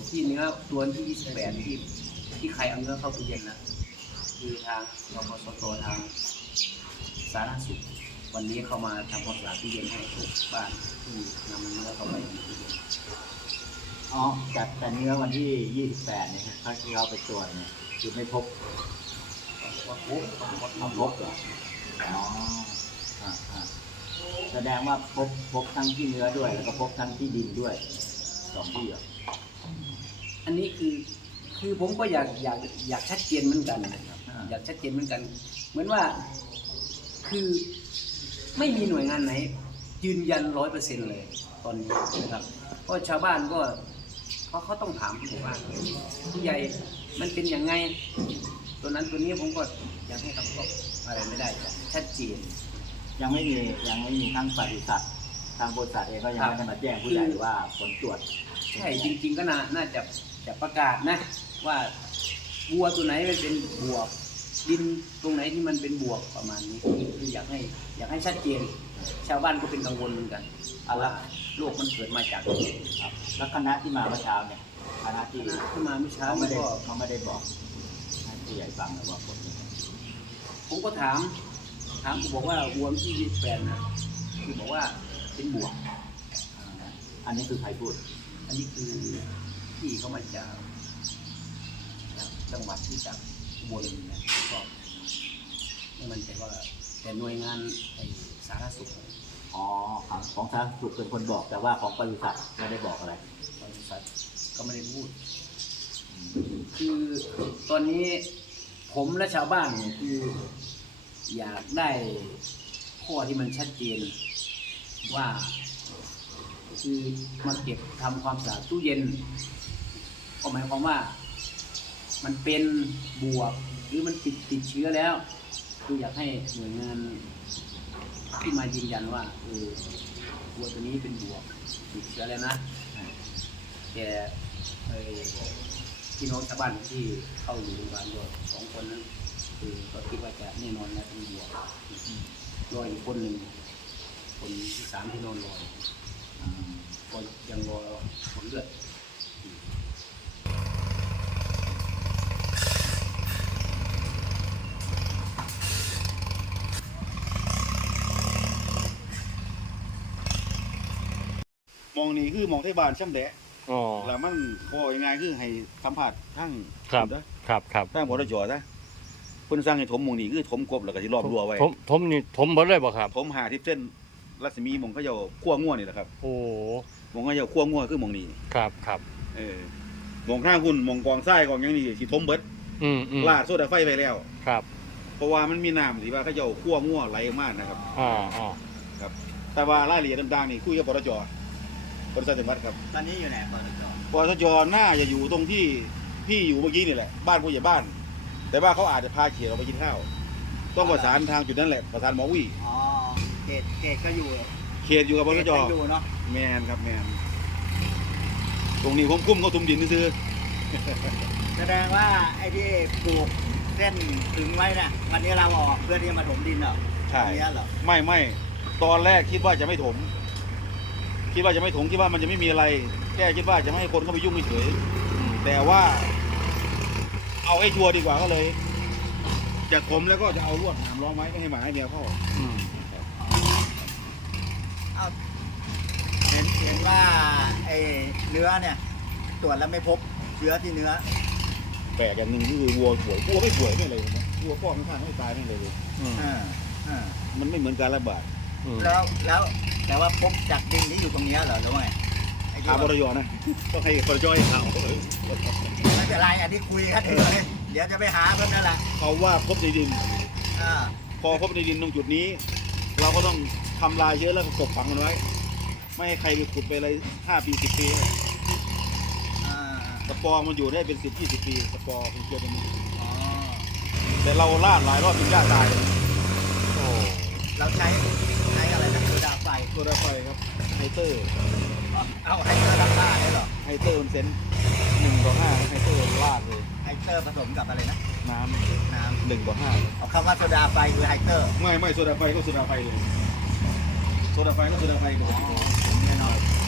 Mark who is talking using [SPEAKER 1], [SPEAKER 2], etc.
[SPEAKER 1] ที่เนื้อตัวที่28ที่ใครเอาเนื้อเข้าตู้เย็นนะคือทางรพสตทางสาธารณสุขวันนี้เข้ามาทำความสะอาดตู้เย็นให้ทุกบ้านที่นำเนื้อเข้าไปในตู้เย็น
[SPEAKER 2] อ๋อแต่เนื้อวันที่28เนี่ยถ้าที่เราไปตรวจเนี่ยคือไม่พบ
[SPEAKER 1] ว่าพบ
[SPEAKER 2] เหรออ๋อแสดงว่าพบทั้งที่เนื้อด้วยแล้วก็พบทั้งที่ดินด้วย2ที่เหรอ
[SPEAKER 1] อันนี้คือผมก็อยากชัดเจนเหมือนกันนะครับอยากชัดเจนเหมือนกันเหมือนว่าคือไม่มีหน่วยงานไหนยืนยัน100%เลยตอนนี้นะครับเพราะชาวบ้านก็เขาต้องถามผมว่าผู้ใหญ่มันเป็นยังไงตัวนั้นตัวนี้ผมก็ยังให้คำตอบอะไรไม่ได้ชัดเจน
[SPEAKER 2] ยังไม่มีทั้งปศุสัตว์ทางบริษัทเองก็ยังไม่ได้มาแจ้งผู้ใหญ่ว่าผลตรวจ
[SPEAKER 1] ใช่จริงๆก็น่าจะประกาศนะว่าวัวตัวไหนมันเป็นบวกดินตรงไหนที่มันเป็นบวกประมาณนี้คืออยากให้ชัดเจนชาวบ้านก็เป็นกังวลเหมือนกันว่าโรคมันเกิดมาจาก
[SPEAKER 2] ครับแล้วคณะที่มาเมื่อเช้าเนี่ยคณะที่
[SPEAKER 1] มาเมื่อเช้า
[SPEAKER 2] เขาไม่ได้บอกให้ผู้ใหญ่ฟังนะว่าผล
[SPEAKER 1] ผมก็ถามผมบอกว่าวัวที่28นะคือบอกว่าเป็นบวก
[SPEAKER 2] อันนี้คือใครพูด
[SPEAKER 1] อันนี้คือที่เขามาจากจังหวัดที่จากอุบลเนี่ยก็ไม่มั่นใจว่าแต่หน่วยงานสาธารณสุข
[SPEAKER 2] อ๋อของสาธารณสุขเป็นคนบอกแต่ว่าของปศุสัตว์ไม่ได้บอกอะไร
[SPEAKER 1] ปศุสัตว์ก็ไม่ได้พูดคือตอนนี้ผมและชาวบ้านเนี่ยคืออยากได้ข้อที่มันชัดเจนว่าคือมาเก็บทำความสะอาดตู้เย็นก็หมายความว่ามันเป็นบวกหรือมันติดเชื้อแล้วคืออยากให้หน่วยงานที่มายืนยันว่าวัวตัวนี้เป็นบวกติดเชื้อแล้วนะแกพี่น้องชาวบ้านที่เข้าอยู่โรงพยาบาลด้วย2 คนนั้นคือก็คิดว่าจะแน่นอนแล้วเป็นบวกรออีกคนหนึ่งคนที่3ที่นอนรอก็ยังรอผลเลือด
[SPEAKER 3] มองนี่คือมองที่บ้านช่ำแดะแล้วมันพอยังไงคือให้สัมผัสทั้ง
[SPEAKER 4] ครับ
[SPEAKER 3] ทั้งบริจาคนะเพิ่นสร้างให้ถมมองนี่คือถมกบแล้วก็สิรอบรั้วไว้
[SPEAKER 4] ถมนี่ถมบ่เลยบ่ครับ
[SPEAKER 3] ถม50 เส้นรัศมีมองเขาเจ้าขั้วงัวนี่แหละครับ
[SPEAKER 4] โอ้
[SPEAKER 3] มองเขาเจ้าขั้วงัวคือมองนี่
[SPEAKER 4] ครับ
[SPEAKER 3] มองข้างคุณมองกองทรายกองหยังนี่สิถมเบิดลาดโซดาไฟไปแล้ว
[SPEAKER 4] ครับ
[SPEAKER 3] เพราะว่ามันมีน้ำที่ว่าเขาเจ้าขั้วงัวไหลออกมานะครับครับแต่ว่ารายละเอียดต่างๆนี่คุยกับบริจาคบริษัทจังหวัดครับ
[SPEAKER 2] ตอนนี้อยู่ไหน
[SPEAKER 3] บริจาคน่าจะอยู่ตรงที่พี่อยู่เมื่อกี้นี่แหละบ้านผู้ใหญ่บ้านแต่ว่าเขาอาจจะพาเขียเราไปกินข้าวต้องประสานทางจุดนั้นแหละประสานหมอวี่
[SPEAKER 2] อ๋อเขตก็อยู่
[SPEAKER 3] เขตอยู่กับบริจาค
[SPEAKER 2] อยู่เนาะ
[SPEAKER 3] แมนครับแมนตรงนี้ผมกุ้มเขาทุ่มดินซื้อ
[SPEAKER 2] แสดงว่าไอ้ที่ปลูกเส้นถึงไว้เนี่ยวันนี้เราออกเพื่อที่จะมาถมดินเหรอ
[SPEAKER 3] ใช่
[SPEAKER 2] เหรอ
[SPEAKER 3] ไม่ตอนแรกคิดว่าจะไม่ถมคิดว่ามันจะไม่มีอะไรแค่คิดว่าจะไม่ให้คนเข้าไปยุ่งเฉยแต่ว่าเอาให้ชัวร์ดีกว่าก็เลยจะถมแล้วก็จะเอาลวดหนามล้อมไว้ไม่ให้หมาให้แมวเข้า
[SPEAKER 2] เห็นว่าไอ้เนื้อเนี่ยตรวจแล้วไม่พบเชื้อที่เนื้อ
[SPEAKER 3] แปลกอย่างหนึ่งคือวัวไม่ป่วยไม่เลยนะวัวป้อนไม่พลาดไม่ตายไม่เลยมันไม่เหมือนการระบาด
[SPEAKER 2] แล้วแต่ว่าพบจากดินที่อยู่ตรงนี้เหรอหรือว่าไง
[SPEAKER 3] ถามบริยนะต้องให้บริยให้ข่าว
[SPEAKER 2] ไม่เป็นไรอันนี้คุยกันเดี๋ยวจะไปหาเพื่อนนั่นแหละ
[SPEAKER 3] เขาว่าพบในดินพอพบในดินตรงจุดนี้เราก็ต้องทำลายเยอะแล้วก็กบฝังมันไว้ไม่ให้ใครไปขุดไปอะไร5 ปี 10 ปีสปอร์มันอยู่ได้เป็น10-20 ปีสปอร์เป็นเกลือตัวนี้แต่เราลาดหลายรอบจนยากตาย
[SPEAKER 2] เราใช้อะไรนะโซดาไฟ
[SPEAKER 3] ครับไฮเตอร์
[SPEAKER 2] เอาไฮเตอร์ราดได้หรอ
[SPEAKER 3] ไฮเตอร์มันเซน1:5ไฮเตอร์ลาดเลย
[SPEAKER 2] ไฮเตอร์ผสมกับอะไรนะ
[SPEAKER 3] น้ำ1:5
[SPEAKER 2] เอาคำว่าโซดาไฟคือไฮเตอร์
[SPEAKER 3] ไม่โซดาไฟก็โซดาไฟเลยโซดาไฟก็โซดาไฟก็แน่นอน